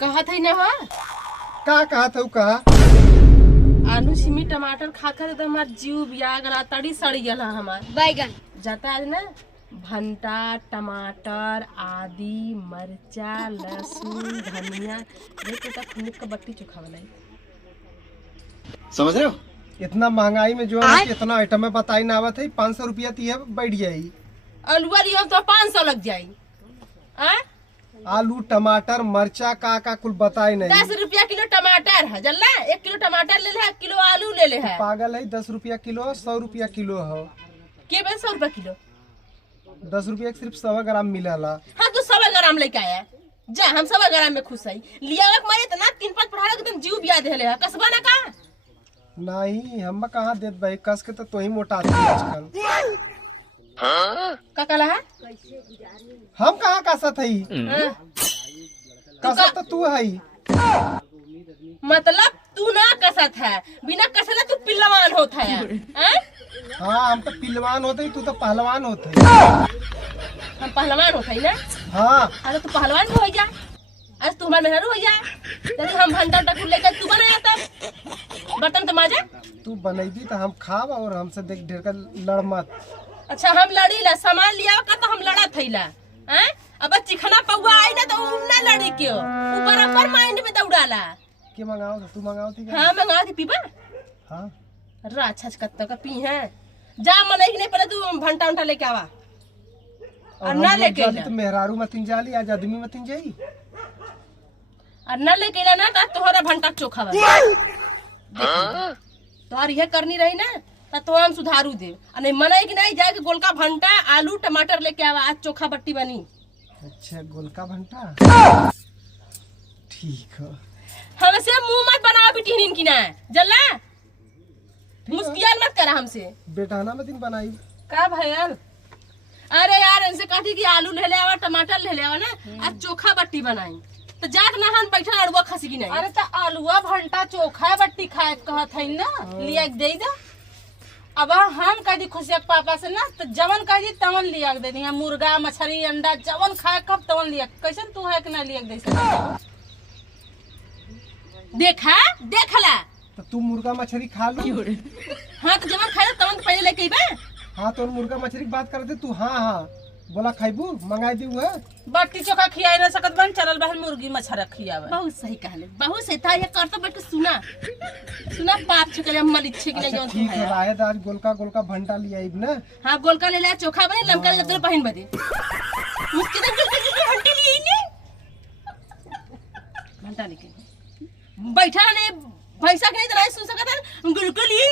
कहा था ना हो का कहा था कहा आलू छिमी टमाटर खा खा तो हमार जीव बिया गला तड़ी सड़ी गला हमार बैगन जाता आज ना भंटा टमाटर आदि मरचा लहसुन धनिया देखो तक खुनिक का बट्टी चोखा बनाई समझ रहे हो। इतना महंगाई में जो है इतना आइटम में बताई ना आवत है 500 रुपया ती है बैठ जाई। अलुआ लियो तो 500 लग जाई आलू टमाटर मरचा का कुल बताई नहीं। 10 रुपया किलो टमाटर है जल्ला 1 किलो टमाटर ले ले 1 किलो आलू ले ले है पागल है 10 रुपया किलो 100 रुपया किलो है के बे 100 रुपया किलो 10 रुपया सिर्फ 100 ग्राम मिला। हाँ तू 100 ग्राम लेके आया जा हम 100 ग्राम में खुश है लिया मारे इतना 3-5 पढ़ा एकदम जीव बिया दे ले कसबा ना का नहीं हम कहाँ देत भाई कस के तो ही मोटाती आजकल। का कला है हम कहाँ कसत है कसत तो तू है। मतलब तू ना कसत है बिना कसला तू पिल्लवान होता है हाँ हम तो पिलवान होते तू तो पहलवान होते। हम पहलवान होता है ना। हाँ अरे तू पहलवान हो जा आज तू हमारे मेहरू हो जाए यदि हम भंटा टकुर लेकर तू बनाया तब बर्तन तो माजा तू बनैदी तो हम खाब और हमसे देख ढेर कर लड़ मत। अच्छा हम लड़ी ला सामान लिया का तो हम लड़ा थैला हैं अब चिकना पौवा आई ना तो उ ना लड़ी क्यों ऊ बराबर माइंड में दौड़ाला के मंगाओ तू मंगाओ थी हां मंगा दी पीबा हाँ अरे अच्छा कत्ता का पी है जा मने कि नहीं पहले तू भंटा उंटा लेके आवा और ना लेके जाली तो मेहरारू मतिन जाली आज आदमी मतिन जाई और ना लेके ला ना तो तोहरा भंटा चोखा बा तोहर ये करनी रही ना तो हम सुधारू दे नहीं मने कि नहीं जाके गोलका भंटा आलू टमाटर लेके आवा आज चोखा बट्टी बनी। अच्छा गोलका भंटा ठीक है हमसे मुंह मत बनाओ बिटिहनीन की ना जल्ला मुस्कियाल मत करा हमसे बेटाना मतिन बनाई का भैया अरे यार इनसे कहती कि आलू ले ले आवा टमाटर ले ले आवा ना आज चोखा बट्टी बनाई तो जात ना हम बैठा अड़ुआ खसी की नहीं। अरे तो आलूआ भंटा चोखा बट्टी खाए कहत है ना लिया के दे दा अब हम कह दी खुशिया के पापा से ना तो जवन कह दी तवन लिया के दे दी मुर्गा मछली अंडा जवन खाए कब तवन लिया कैसे तू है कि ना लिया के दे देखा देखला तो तू मुर्गा मछली खा लो। हाँ तो जवन खाए तवन पहले लेके आइबा। हाँ तो मुर्गा मछली की बात कर दे तू। हाँ हाँ बोला खाइबू मंगाई दी हुआ बट्टी चोखा खियाई ना सकत बन चलल बहन मुर्गी मछरा खियावे बहुत सही कहले बहुत सही था ये कर तो बैठ के सुना सुना पाप छकले हम मलिच्छे की नहीं अच्छा जवन ठीक है रायत आज गोलका गोलका भंटा लिया इब ना। हां गोलका ले ले चोखा बने लमका ले तेरे पहन बदे मुझके तो घंटी लिए ही घंटा लेके बैठा ने भैंसा के नहीं तरह सुन सकत है गोलका लिए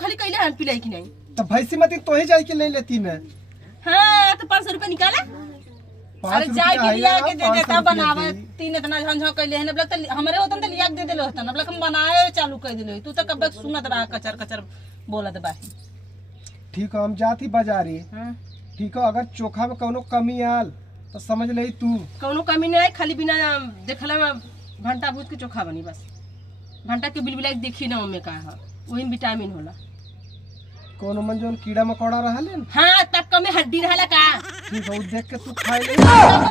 खाली कहले हम पिलाई की नहीं तो भैंसी मती तो ही जाई के ले लेती ना। हाँ तो 500 रुपया निकाला अरे जाए के लिया के दे देता बनावे तीन इतना झंझो कैले है मतलब तो हमरे होतन तो लिया के दे देले होतन मतलब हम बनाए चालू कर दिले तू तो कब सुनत रहा कचर कचर बोलत बा। ठीक है हम जाती बाजारी ठीक है अगर चोखा में कोनो कमी आल तो समझ ले तू कोनो कमी नहीं खाली बिना देखला में भंटा भूज के चोखा बनी बस भंटा के बिलबिला देखी ना में का है वही विटामिन होला कोनो मन जोन कीड़ा मकोड़ा रहले न हाँ तब कमे हड्डी रहला का ठीक है देख के तू खाई ले तो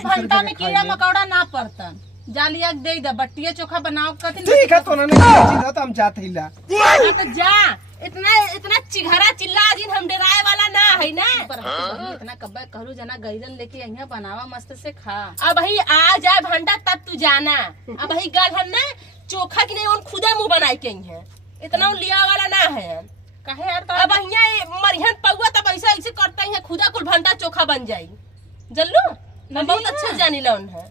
भंटा में कीड़ा मकोड़ा ना पड़तन जा लिया के दे दे बट्टिया चोखा बनाओ कथि ठीक है तो ना सीधा तो हम जात हिला तो जा इतना इतना चिघरा चिल्ला जिन हम डराए वाला ना है ना इतना कब्बा करू जना गैलन लेके यहाँ बनावा मस्त से खा अब ही आ जाए भंटा तब तू जाना अब ही गल हम ना चोखा की नहीं उन खुदा मुंह बनाई के है इतना लिया वाला ना है कहे यार अब यहाँ मरिहन पौआ तब ऐसा ऐसे करते हैं खुदा कुल भंटा चोखा बन जाई जल्लू हम बहुत अच्छा जानी लौन है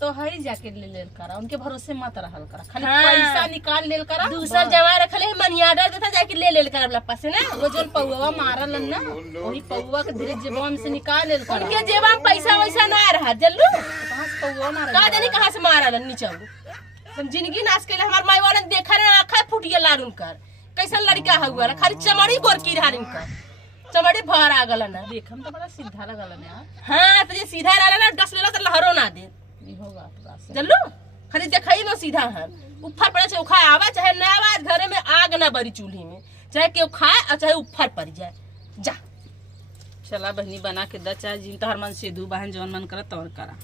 तो हई जाके ले लेल करा उनके भरोसे मत रहल करा खाली हाँ। पैसा निकाल लेल करा दूसर जमा रखले मनी ऑर्डर देता जाके ले लेल कर अपना पास से ना वो जोन पौवा मारल ना वही पौवा के धीरे जेबम से निकाल लेल करा उनके जेबा में पैसा वैसा ना रहा जल्लू कहां से पौवा मारल का जानी कहां से मारल नीचे हम जिंदगी नाश के हमार माई वाले देखा ना आंखें फूट गया लारुन कर कैसा लड़का हुआ खाली चमड़ी गोर की रहा इनका चमड़ी भर आ गल ना देखम तो बड़ा सीधा लगल ना यार हाँ तो ये सीधा रहला ना डस लेला तो लहरो ना दे इहो बात से जल्लू खाली देखाई में सीधा है ऊपर पड़े चोखा आवा चाहे ना आवा घरे में आग ना बरी चूल्ही में चाहे केहू खाए और चाहे ऊपर पड़ जाए जा चला बहनी बना के द चाहे जिन तोहर मन से दू बहन जौन मन करत तौर करा।